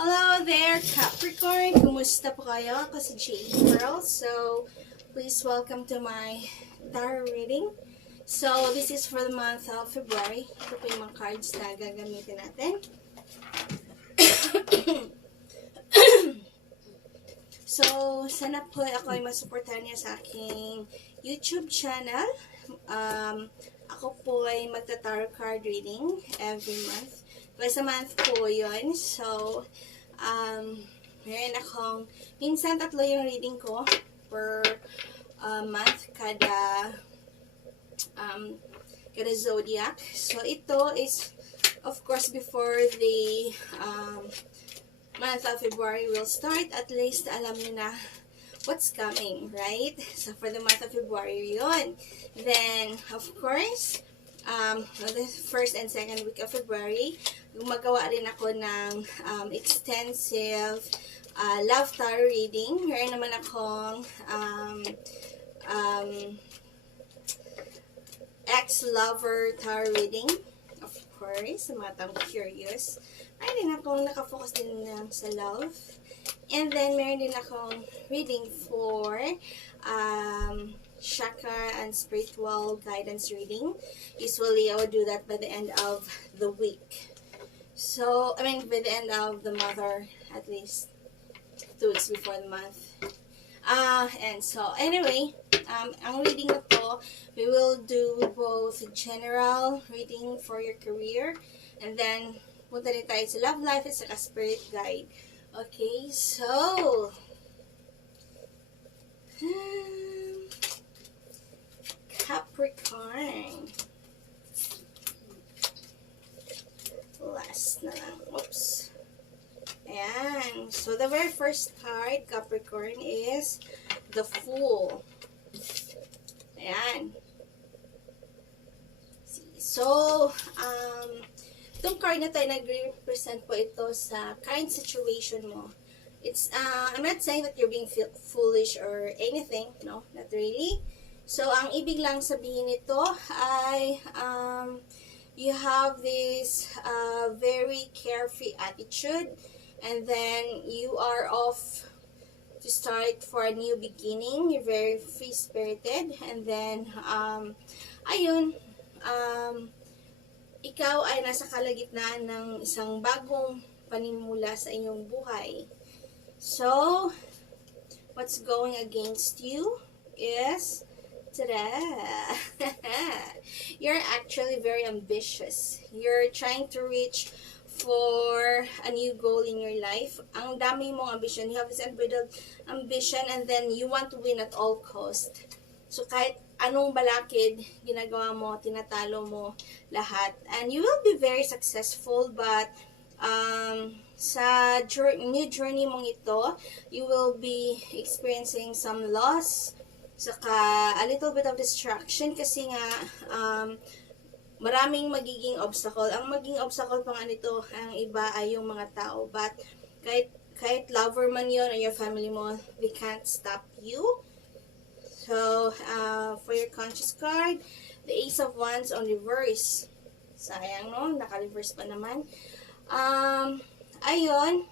Hello there, Capricorn! Kumusta po kayo? Ako si Jade Pearl. So, please welcome to my tarot reading. So, this is for the month of February. Ito po yung mga cards na gagamitin natin. So, sana po ako ay masuportahan niya sa aking YouTube channel. Ako po ay magta-tarot card reading every month. Twice a month po yun. So, meron akong, minsan 3 yung reading ko per month, kada zodiac. So, ito is, of course, before the month of February will start, at least alam niyo na what's coming, right? So, for the month of February, yun. Then, of course, the first and second week of February, gumagawa rin ako ng extensive love tarot reading. Meron naman akong ex-lover tarot reading. Of course, sa mga taong curious. Meron din akong nakafocus din sa love. And then, meron din akong reading for chakra and spiritual guidance reading. Usually, I would do that by the end of the week. So, by the end of the month, or at least 2 weeks before the month. And so, anyway, ang reading na to, we will do both general reading for your career, and then, punta rin tayo sa love life at sa spirit guide. Okay, so, Capricorn. Last na lang. Oops. Ayan. So, the very first card, Capricorn, is the Fool. Ayan. So, itong card na tayo, nag-represent po ito sa current situation mo. It's, I'm not saying that you're being foolish or anything. No, not really. So, ang ibig lang sabihin nito ay, you have this very carefree attitude, and then you are off to start for a new beginning. You're very free-spirited, and then, ayun, ikaw ay nasa kalagitnaan ng isang bagong panimula sa inyong buhay. So, what's going against you is, tada! You're actually very ambitious. You're trying to reach for a new goal in your life. Ang dami mong ambition. You have this unbridled ambition, and then you want to win at all cost. So, kahit anong balakid ginagawa mo, tinatalo mo lahat. And you will be very successful, but sa new journey mong ito, you will be experiencing some loss, saka a little bit of distraction, kasi nga maraming magiging obstacle. Ang magiging obstacle pa nga nito, ang iba ay yung mga tao. But kahit lover man yun or your family mo, they can't stop you. So, for your conscious card, the Ace of Wands on reverse. Sayang, no? Naka-reverse pa naman. Ayun.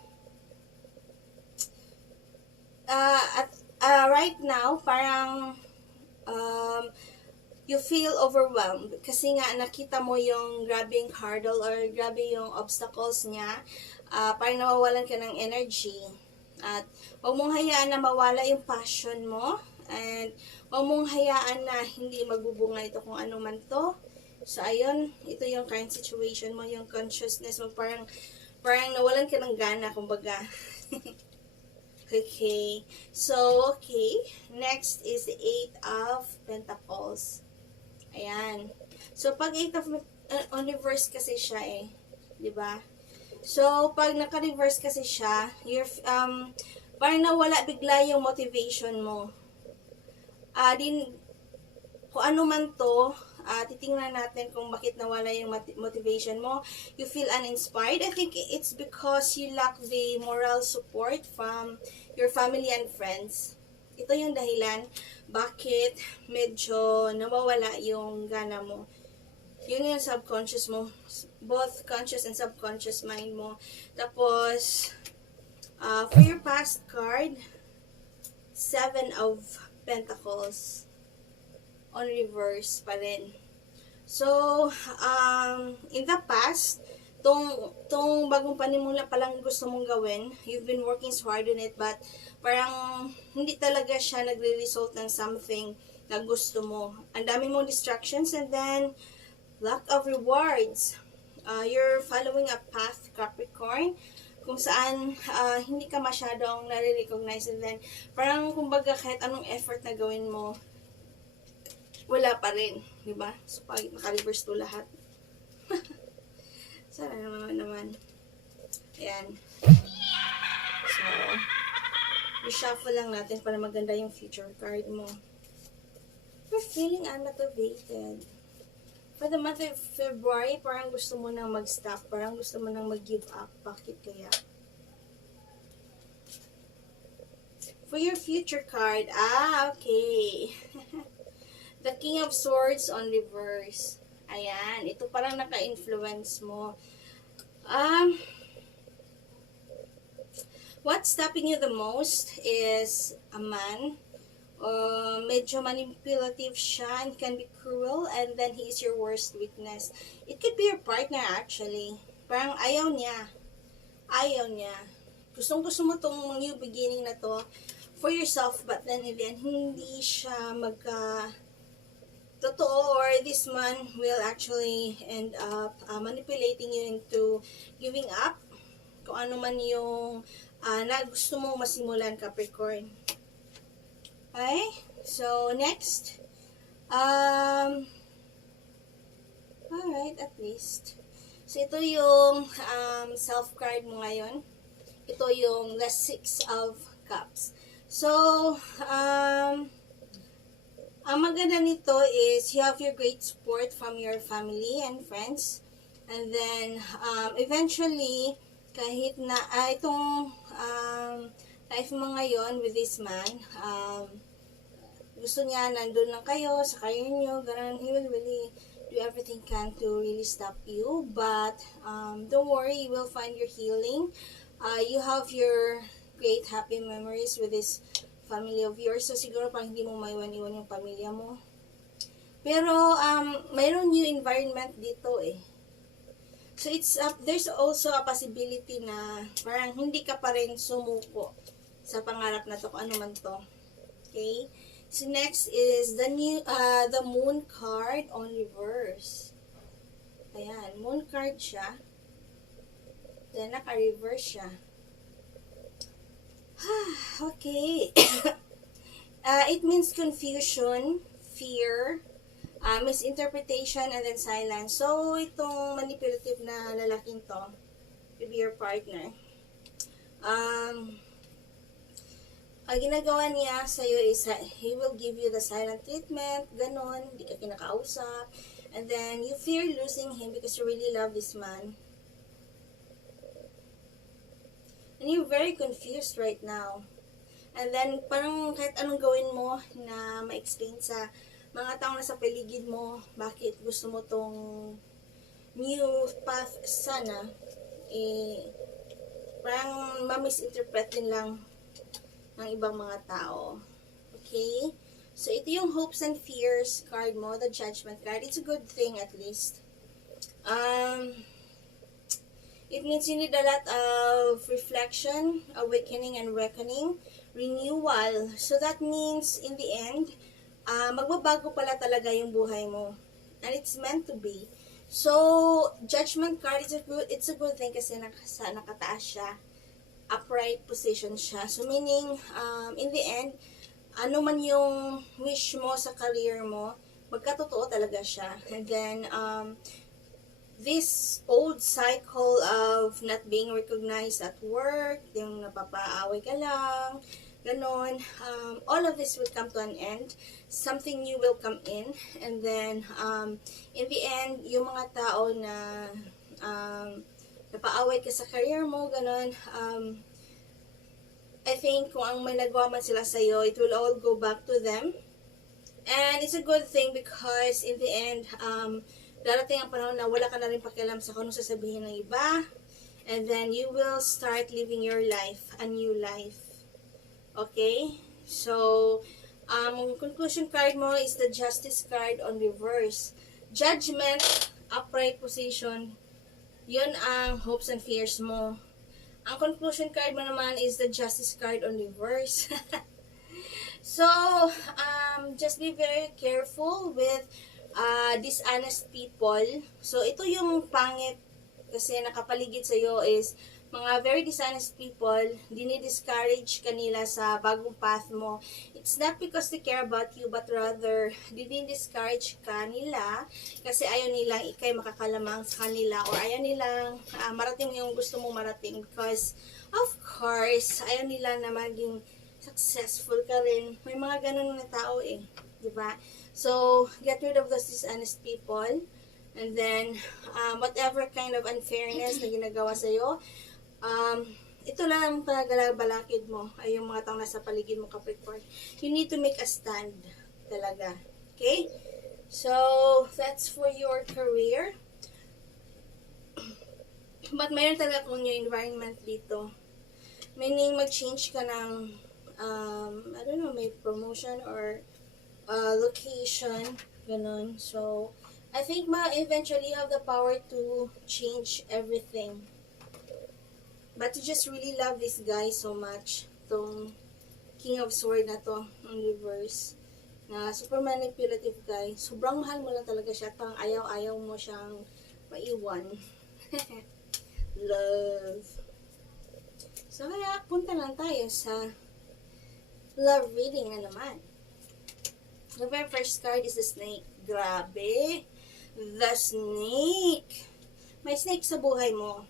Right now, parang you feel overwhelmed kasi nga nakita mo yung grabing hurdle or grabe yung obstacles niya. Parang nawawalan ka ng energy. At huwag mong hayaan na mawala yung passion mo, and huwag mong hayaan na hindi magbubunga ito kung ano man to. So, ayun, ito yung current situation mo, yung consciousness mo, parang nawalan ka ng gana, kumbaga. Okay. So, okay. Next is the 8 of Pentacles. Ayan. So, pag 8 of on reverse kasi siya eh. 'Di ba? So, pag naka-reverse kasi siya, you're, parang nawala bigla yung motivation mo. Kung ano man to, titingnan natin kung bakit nawala yung motivation mo. You feel uninspired. I think it's because you lack the moral support from your family and friends. Ito yung dahilan bakit medyo nawawala yung gana mo. Yun yung subconscious mo. Both conscious and subconscious mind mo. Tapos, For your past card, Seven of Pentacles on reverse pa rin. So, in the past, tong bagong panimula pa lang gusto mong gawin, you've been working so hard on it, but parang hindi talaga siya nagre-result ng something na gusto mo. Ang dami mong distractions, and then lack of rewards. You're following a path, Capricorn, kung saan hindi ka masyadong nare-recognize, and then parang kumbaga kahit anong effort na gawin mo, wala pa rin, di ba? So, pag naka-reverse to lahat. Sana naman. Ayan. So, reshuffle lang natin para maganda yung future card mo. You're feeling unmotivated. For the month of February, parang gusto mo nang mag-stop. Parang gusto mo nang mag-give up. Bakit kaya? For your future card, okay. The King of Swords on reverse. Ayan, ito parang naka-influence mo. What's stopping you the most is a man. Medyo manipulative siya and can be cruel, and then he is your worst weakness. It could be your partner actually. Parang ayaw niya. Gustong-gusto mo tong new beginning na to for yourself, but then again, hindi siya totoo, or this man will actually end up manipulating you into giving up kung ano man yung na gusto mong masimulan, Capricorn. Okay? So, next. Alright, at least. So, ito yung self-card mo ngayon. Ito yung the Six of Cups. So, ang maganda nito is you have your great support from your family and friends. And then, eventually, kahit na, itong life mo ngayon with this man, gusto niya nandun lang kayo sa career niyo, ganun, he will really do everything can to really stop you. But, don't worry, you will find your healing. You have your great happy memories with this family of yours. So, siguro pang hindi mo maiwan-iwan yung pamilya mo. Pero, mayroon new environment dito eh. So, there's also a possibility na parang hindi ka pa rin sumuko sa pangarap na to, kung ano man to. Okay? So, next is the Moon card on reverse. Ayan, Moon card siya. Then, naka-reverse siya. Okay. It means confusion, fear, misinterpretation, and then silence. So, itong manipulative na lalaking to, to be your partner. Ang ginagawa niya sa'yo is, he will give you the silent treatment, ganon, hindi ka kinakausap, and then you fear losing him because you really love this man. And you're very confused right now. And then, parang kahit anong gawin mo na ma-explain sa mga taong nasa paligid mo, bakit gusto mo tong new path sana, parang ma-misinterpret din lang ng ibang mga tao. Okay? So, ito yung hopes and fears card mo, the judgment card. It's a good thing at least. It means you need a lot of reflection, awakening, and reckoning, renewal. So that means, in the end, magbabago pala talaga yung buhay mo. And it's meant to be. So, judgment card, it's a good thing kasi nakataas siya. Upright position siya. So, meaning, in the end, ano man yung wish mo sa career mo, magkatotoo talaga siya. And then, this old cycle of not being recognized at work, yung napapaaway ka lang, ganon, all of this will come to an end. Something new will come in, and then, in the end, yung mga tao na napaaway ka sa career mo, ganon, I think kung ang may nagawa man sila sa'yo, it will all go back to them. And it's a good thing because in the end, darating ang panahon na wala ka na rin pakialam sa kung sasabihin ng iba. And then you will start living your life, a new life. Okay? So, conclusion card mo is the Justice card on reverse. Judgment, upright position, yun ang hopes and fears mo. Ang conclusion card mo naman is the Justice card on reverse. So, just be very careful with dishonest people. So, ito yung pangit kasi nakapaligid sa iyo is mga very dishonest people, dinidiscourage kanila sa bagong path mo. It's not because they care about you, but rather, dinidiscourage kanila kasi ayaw nilang ikay makakalamang sa kanila or ayaw nilang marating yung gusto mong marating because, of course, ayaw nila na maging successful ka rin. May mga ganun na tao eh. Diba? So, get rid of those dishonest people. And then, whatever kind of unfairness na ginagawa sa'yo, ito lang talaga balakid mo ay yung mga taong nasa paligid mo, Capricorn. You need to make a stand talaga. Okay? So, that's for your career. But mayroon talaga kung yung environment dito. Meaning, mag-change ka ng, I don't know, may promotion or location. Ganun. So, I think eventually you have the power to change everything. But you just really love this guy so much. Itong King of Swords na to, on reverse. Na super manipulative guy. Sobrang mahal mo lang talaga siya. Tang ayaw-ayaw mo siyang maiwan. Love. So kaya, punta lang tayo sa love reading na naman. The very first card is the snake. Grabe. The snake. May snake sa buhay mo.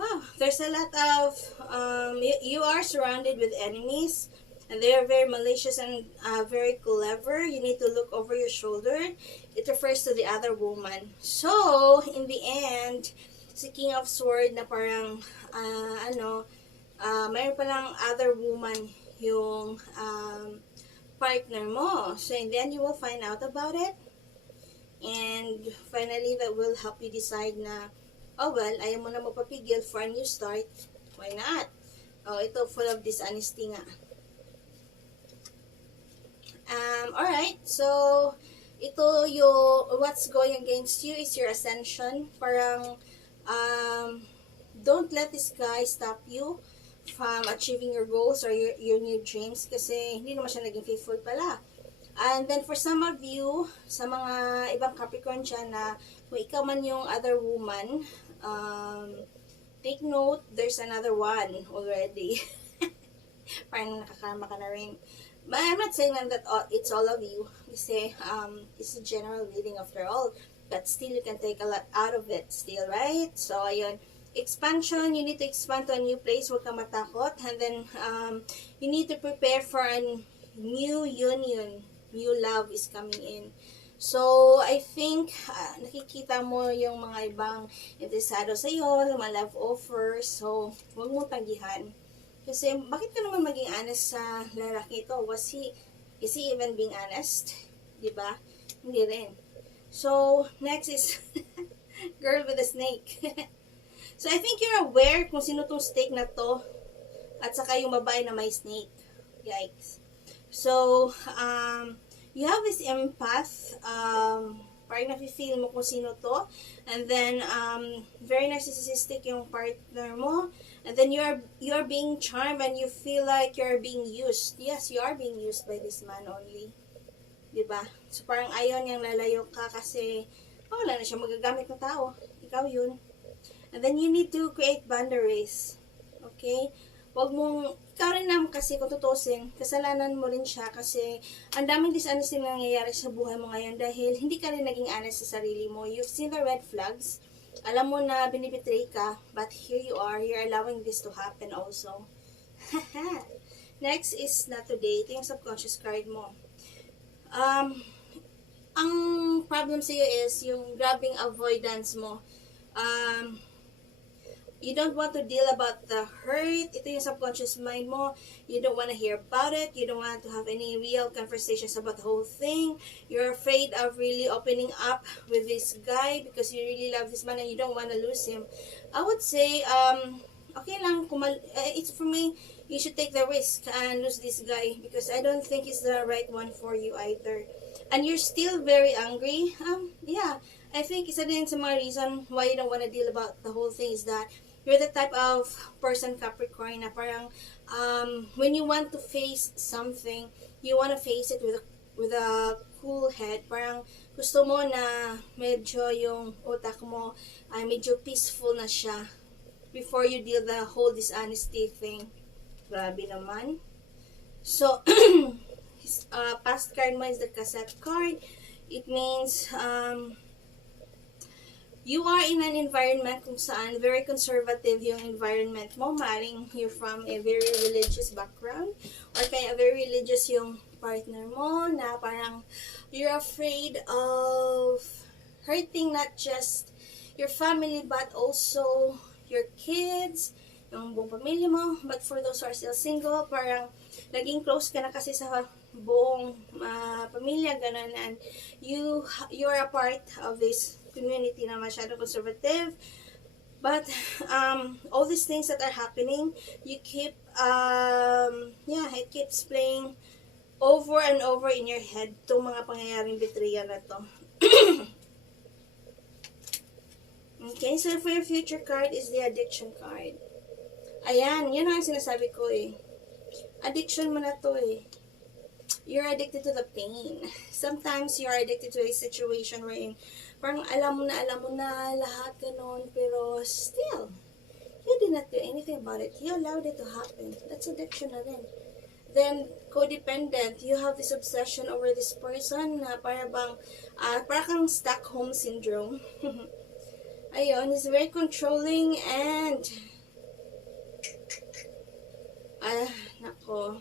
Wow, there's a lot of, you are surrounded with enemies, and they are very malicious and very clever. You need to look over your shoulder. It refers to the other woman. So, in the end, si King of Swords na parang, mayroon palang other woman yung partner mo. So, in the end, you will find out about it. And finally, that will help you decide na, oh well, ayaw mo na mapapigil for a new start. Why not? Oh, ito full of dishonesty nga. Alright, so ito yung what's going against you is your ascension. Parang don't let this guy stop you from achieving your goals or your new dreams kasi hindi naman siya naging faithful pala. And then for some of you, sa mga ibang Capricorn dyan na kung ikaw man yung other woman, take note, there's another one already. Parang nakakama ka na rin. But I'm not saying that it's all of you. Kasi it's a general reading after all. But still, you can take a lot out of it still, right? So, ayun. Expansion, you need to expand to a new place. Huwag ka matakot. And then, you need to prepare for a new union. New love is coming in. So, I think, nakikita mo yung mga ibang interesado sa iyo, mga love offers. So, huwag mo tanggihan. Kasi, bakit ka naman maging honest sa lalaki ito? Is he even being honest? Diba? Hindi rin. So, next is, girl with a snake. So, I think you're aware kung sino tong snake na to. At saka yung babae na may snake. Yikes. So, you have this empath, parang nafe-feel mo kung sino to, and then, very narcissistic yung partner mo, and then you are being charmed and you feel like you're being used. Yes, you are being used by this man only. Diba? So, parang ayaw niyang lalayo ka kasi, wala na siya magagamit na tao. Ikaw yun. And then, you need to create boundaries. Okay? Huwag mong, ikaw rin naman kasi kung tutusin, kasalanan mo rin siya kasi ang daming dishonesty na nangyayari sa buhay mo ngayon dahil hindi ka rin naging honest sa sarili mo. You've seen the red flags. Alam mo na binibitray ka, but here you are, you're allowing this to happen also. Next is not today. Ito yung subconscious card mo. Ang problem sa iyo is yung grabbing avoidance mo. You don't want to deal about the hurt. Ito yung subconscious mind mo. You don't want to hear about it. You don't want to have any real conversations about the whole thing. You're afraid of really opening up with this guy because you really love this man and you don't want to lose him. I would say, okay lang, it's for me, you should take the risk and lose this guy because I don't think he's the right one for you either. And you're still very angry. Yeah, I think isa din sa mga reason why you don't want to deal about the whole thing is that you're the type of person, Capricorn, na parang when you want to face something, you want to face it with a cool head. Parang gusto mo na medyo yung utak mo ay medyo peaceful na siya before you deal the whole dishonesty thing. Grabe naman. So, his past card mo is the cassette card. It means you are in an environment kung saan very conservative yung environment mo. Maring you're from a very religious background or kaya very religious yung partner mo na parang you're afraid of hurting not just your family but also your kids, yung buong pamilya mo. But for those who are still single, parang naging close ka na kasi sa buong pamilya, ganun, and you're a part of this community na masyado conservative. But all these things that are happening, you keep it keeps playing over and over in your head itong mga pangyayaring betrayal na to. Okay, so for your future card is the addiction card. Ayan, yan ang sinasabi ko eh. Addiction mo na to eh. You're addicted to the pain. Sometimes you're addicted to a situation wherein parang alam mo na lahat ganon, pero still, you did not do anything about it. You allowed it to happen. That's addiction na rin. Then, codependent, you have this obsession over this person na parang kang Stockholm syndrome. Ayun, he's very controlling and nako.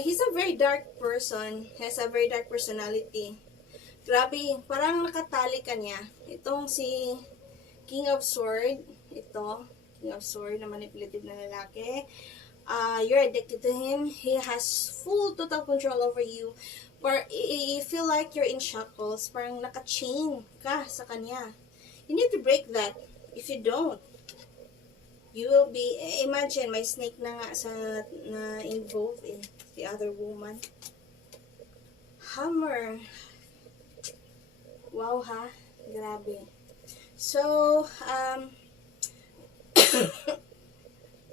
He's a very dark person. He has a very dark personality. Grabe, parang nakatali ka niya. Itong si King of Sword, ito, King of Sword na manipulative na lalaki. You're addicted to him. He has full total control over you. You feel like you're in shackles. Parang naka-chain ka sa kanya. You need to break that. If you don't, you will be, imagine, may snake na nga na involved in the other woman. Hammer. Wow ha, grabe. So,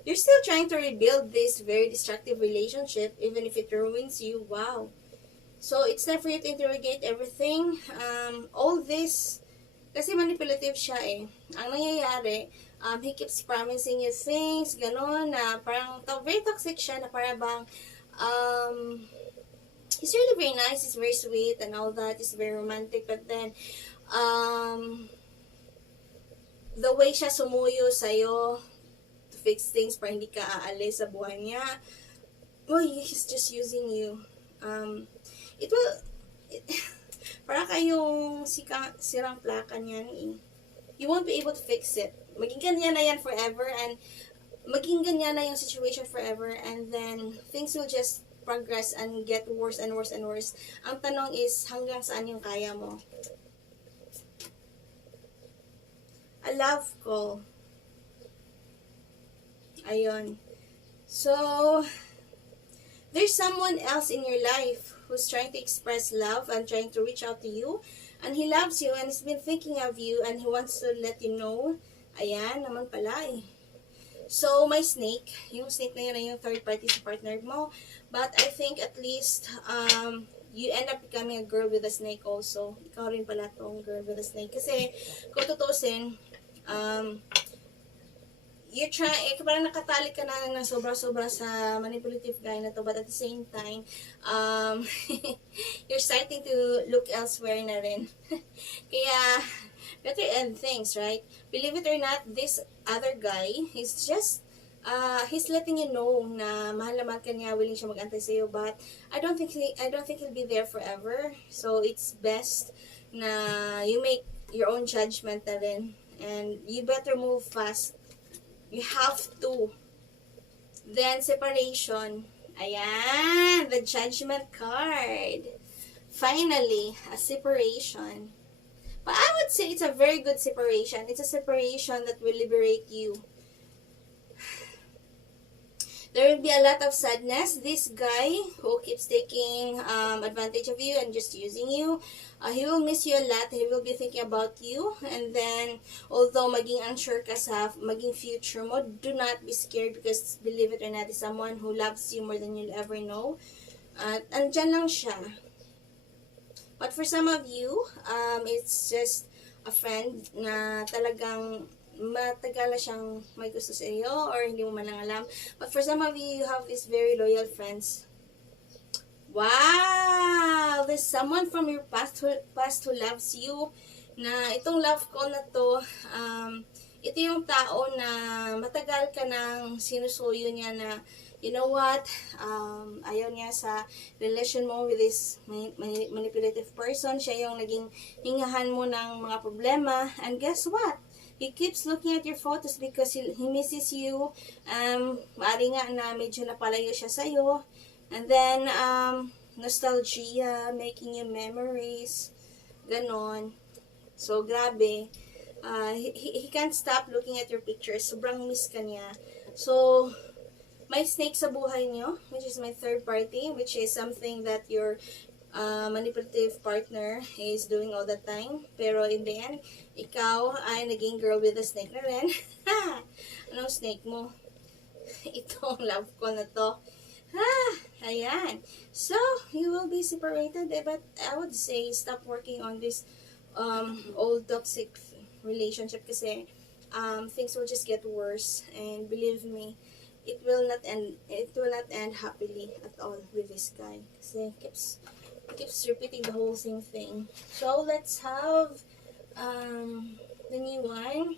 you're still trying to rebuild this very destructive relationship, even if it ruins you. Wow. So, it's time for you to interrogate everything. All this, kasi manipulative siya eh. Ang nangyayari, he keeps promising you things, gano'n, na parang very toxic siya, na parang bang, he's really very nice, he's very sweet, and all that, he's very romantic, but then, the way siya sumuyo sa'yo to fix things para hindi ka aalis sa buhay niya, he's just using you. Para kayong sirang plaka niyan eh. You won't be able to fix it. Maging ganyan na yan forever, and maging ganyan na yung situation forever, and then things will just progress and get worse and worse and worse. Ang tanong is, hanggang saan yung kaya mo? A love call. Ayun. So, there's someone else in your life who's trying to express love and trying to reach out to you. And he loves you and he's been thinking of you and he wants to let you know. Ayan, naman pala eh. So, my snake. Yung snake na yun ay yung third party sa partner mo. But I think at least, you end up becoming a girl with a snake also. Ikaw rin pala tong girl with a snake. Kasi, kung tutusin, parang nakatali ka na ng sobra-sobra sa manipulative guy na to, but at the same time, you're starting to look elsewhere na rin. Kaya, better end things, right? Believe it or not, this other guy, he's letting you know na mahal na mahal ka niya, willing siya mag-antay sa'yo, but I don't think he'll be there forever. So, it's best na you make your own judgment na rin. And you better move fast. You have to. Then, separation. Ayan, the judgment card. Finally, a separation. But I would say it's a very good separation. It's a separation that will liberate you. There will be a lot of sadness. This guy who keeps taking advantage of you and just using you, he will miss you a lot. He will be thinking about you. And then, although maging unsure ka sa maging future mo, do not be scared because believe it or not, is someone who loves you more than you'll ever know. At andyan lang siya. But for some of you, it's just a friend na talagang matagal na siyang may gusto sa iyo or hindi mo man lang alam. But for some of you, you have these very loyal friends. Wow! There's someone from your past who loves you. Na itong love call na to, ito yung tao na matagal ka nang sinusuyo niya na, you know what, ayaw niya sa relation mo with this manipulative person. Siya yung naging hingahan mo ng mga problema. And guess what? He keeps looking at your photos because he misses you. Maari nga na medyo napalayo siya sa'yo. And then, nostalgia, making you memories. Ganon. So, grabe. He can't stop looking at your pictures. Sobrang miss ka niya. So, may snake sa buhay niyo, which is my third party, which is something that your manipulative partner is doing all the time. Pero in the end, ikaw ay naging girl with a snake na rin. Anong snake mo? Itong love call na to. Ayan. So, you will be separated. But I would say, stop working on this old toxic relationship kasi things will just get worse. And believe me, it will not end happily at all with this guy. Kasi keeps repeating the whole same thing. So, let's have the new one.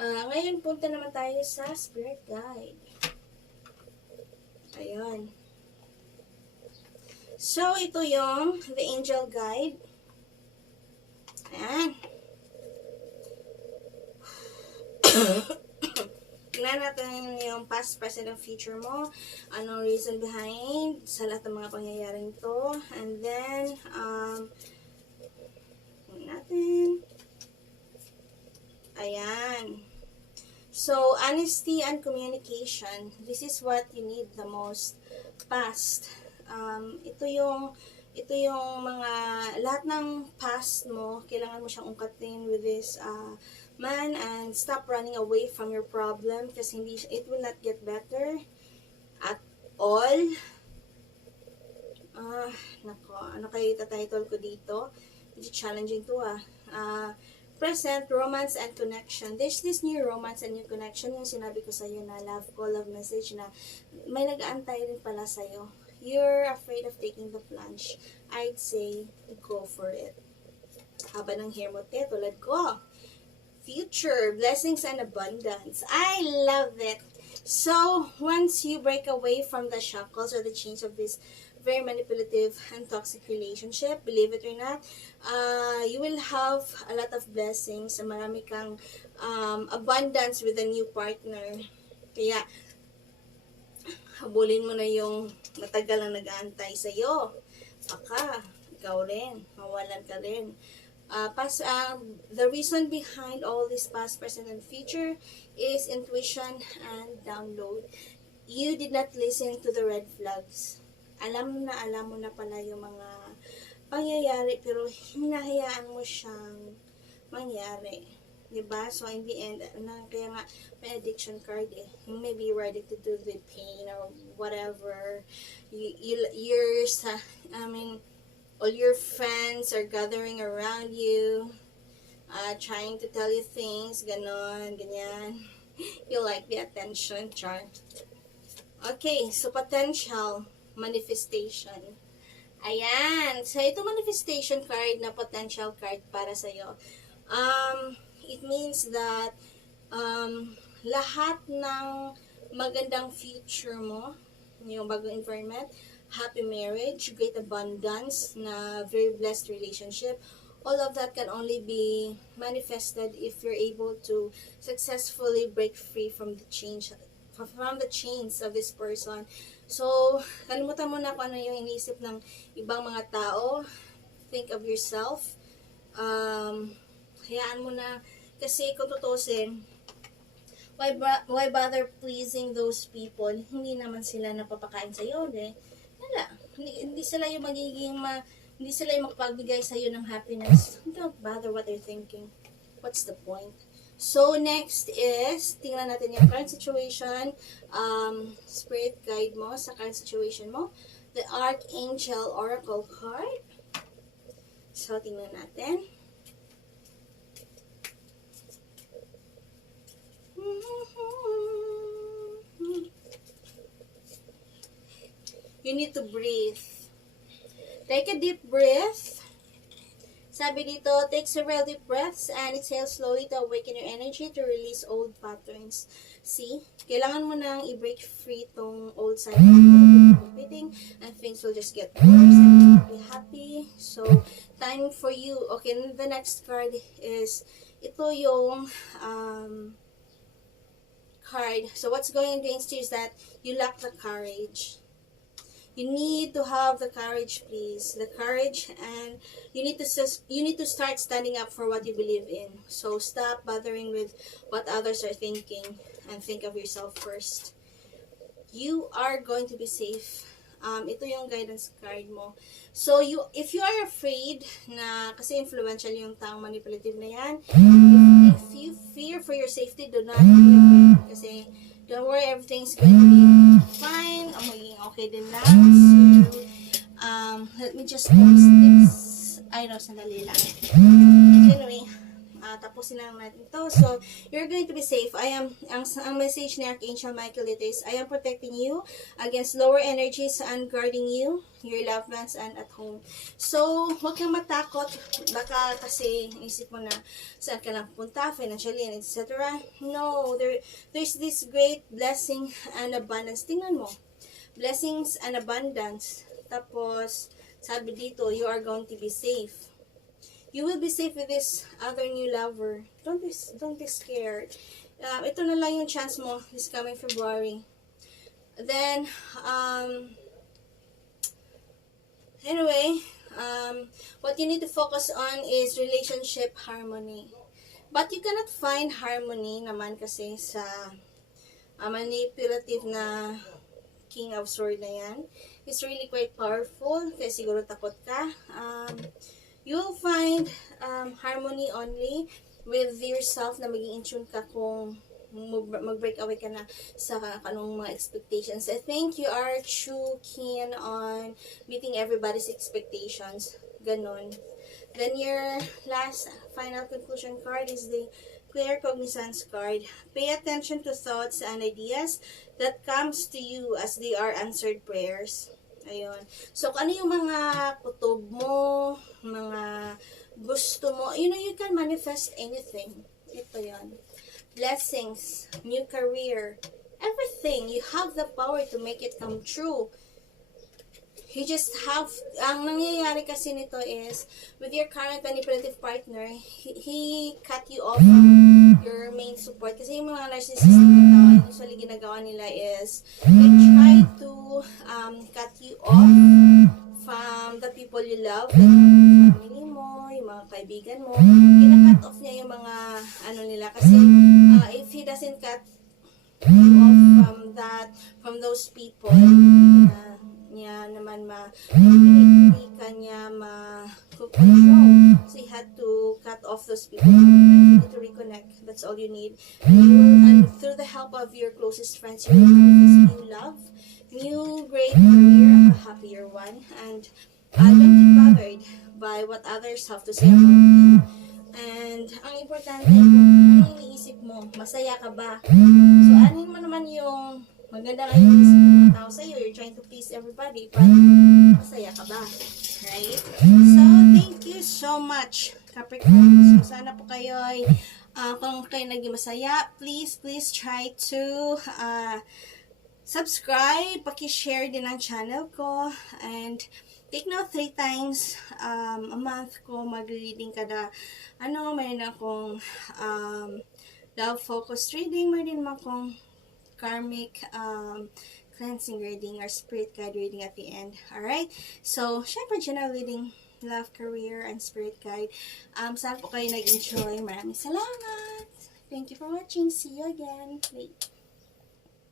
Ngayon, punta naman tayo sa spirit guide. Ayan. So, ito yung the angel guide. Ayan. Tingnan natin yung past, present, and future mo. Anong reason behind sa lahat ng mga pangyayaring to. And then, natin. Ayan. So, honesty and communication. This is what you need the most. Past. Ito yung mga, lahat ng past mo, kailangan mo siyang ungkatin with this man, and stop running away from your problem kasi it will not get better at all. Nako, ano kayo ita-title ko dito? Medyo challenging to present, romance, and connection. There's this new romance and new connection, yung sinabi ko sa'yo na love call, love message, na may nag-aantay rin pala sa'yo. You're afraid of taking the plunge. I'd say, go for it. Haba ng hair mo, te, tulad ko. Future, blessings and abundance. I love it. So, once you break away from the shackles or the chains of this very manipulative and toxic relationship, believe it or not, you will have a lot of blessings. Marami kang abundance with a new partner. Kaya, habulin mo na yung matagal na nag-aantay sa'yo. Baka, ikaw rin, mawalan ka rin. The reason behind all this past, present, and future is intuition and download. You did not listen to the red flags. Alam mo na pala yung mga pangyayari, pero hinahayaan mo siyang mangyari. Diba? So, in the end, kaya nga, may addiction card eh. Maybe you're addicted to the pain or whatever. All your friends are gathering around you, trying to tell you things, ganon, ganyan. You like the attention, char. Okay, so potential manifestation. Ayan. So, ito manifestation card na potential card para sa'yo. It means that lahat ng magandang future mo, yung bagong environment, happy marriage, great abundance, na very blessed relationship, all of that can only be manifested if you're able to successfully break free from the chains of this person. So, kalimutan mo na kung ano yung iniisip ng ibang mga tao. Think of yourself. Hayaan mo na, kasi kung tutusin, why bother pleasing those people? Hindi naman sila napapakain sa'yo, wala. Hindi sila yung hindi sila yung makapagbigay sa'yo ng happiness. Don't bother what they're thinking. What's the point? So, next is, tingnan natin yung current situation, spirit guide mo sa current situation mo. The Archangel Oracle card. So, tingnan natin. You need to breathe. Take a deep breath. Sabi dito, take several deep breaths and exhale slowly to awaken your energy to release old patterns. See? Kailangan mo nang i-break free tong old cycle of repeating and things will just get worse and you'll be happy. So, time for you. Okay, the next card is, ito yung card. So, what's going against you is that you lack the courage. You need to have the courage, please. The courage, and you need to start standing up for what you believe in. So stop bothering with what others are thinking and think of yourself first. You are going to be safe. Ito yung guidance card mo. So if you are afraid na, kasi influential yung taong manipulative na yan, if you fear for your safety, do not be afraid. Kasi don't worry, everything's going to be fine. Magiging okay din lang. So, let me just post this. Ay, no, sandali lang. Anyway, tapusin lang natin to. So, you're going to be safe. Ang message ni Archangel Michael it is, I am protecting you against lower energies and guarding you, your loved ones, and at home. So, huwag kang matakot. Baka kasi isip mo na saan ka lang pupunta, financially, and etc. No, there's this great blessing and abundance. Tingnan mo. Blessings and abundance. Tapos, sabi dito, you are going to be safe. You will be safe with this other new lover. Don't be scared. Ito na lang yung chance mo this coming February. Then, anyway, what you need to focus on is relationship harmony. But you cannot find harmony naman kasi sa manipulative na King of Swords na yan. It's really quite powerful kaya siguro takot ka. You'll find harmony only with yourself na maging in tune ka kung mag-break away ka na sa kanong mga expectations. I think you are too keen on meeting everybody's expectations. Ganon. Then your last final conclusion card is the Clear Cognizance card. Pay attention to thoughts and ideas that comes to you as they are answered prayers. Ayun. So, ano yung mga kutob mo, mga gusto mo, you can manifest anything. Ito yan. Blessings, new career, everything. You have the power to make it come true. You just have, ang nangyayari kasi nito is, with your current manipulative partner, he cut you off from your main support. Kasi yung mga narcissistic na tao, usually ginagawa nila is, they try to cut you off from the people you love, like yung family mo, yung mga kaibigan mo. Kina-cut off niya yung mga, nila. Kasi, if he doesn't cut you off from those people, niya naman hindi ka niya ma-control. So, you had to cut off those people. You need to reconnect. That's all you need. And through the help of your closest friends, you will manifest new love, new great career, a happier one. And don't get bothered by what others have to say about you. And ang importante kung anong iniisip mo, masaya ka ba? So, anin mo naman yung maganda nga yung isip ng mga tao sa'yo. You're trying to please everybody, but masaya ka ba? Right? So, thank you so much, Capricorn. So, sana po kayo ay, kung kayo naging masaya, please try to subscribe, paki-share din ang channel ko, and take note 3 times a month ko mag-reading kada mayroon akong love focused reading, mayroon din akong karmic cleansing reading or spirit guide reading at the end. Alright? So, syempre general reading, love, career, and spirit guide. Sana po kayo nag-enjoy. Maraming salamat! Thank you for watching. See you again. Wait.